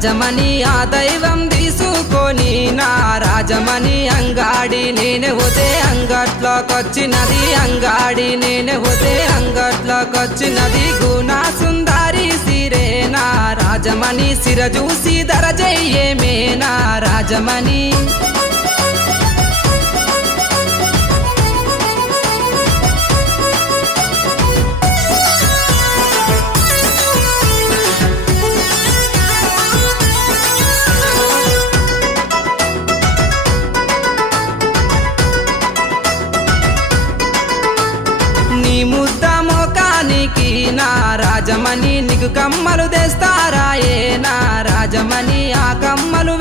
రాజమణి ఆ దైవం తీసుకొని నా రాజమణి అంగాడి నేనే పోతే అంగట్లోకొచ్చినది అంగాడి నేనే పోతే అంగట్లోకొచ్చినది గుణ సుందరి సిరేనా రాజమణి సిర చూసి దరజయ్యేమే నా రాజమణి ముద్ద మోకానికి నా రాజమణి నీకు కమ్మలు తెస్తారాయే నా రాజమణి ఆ కమ్మలు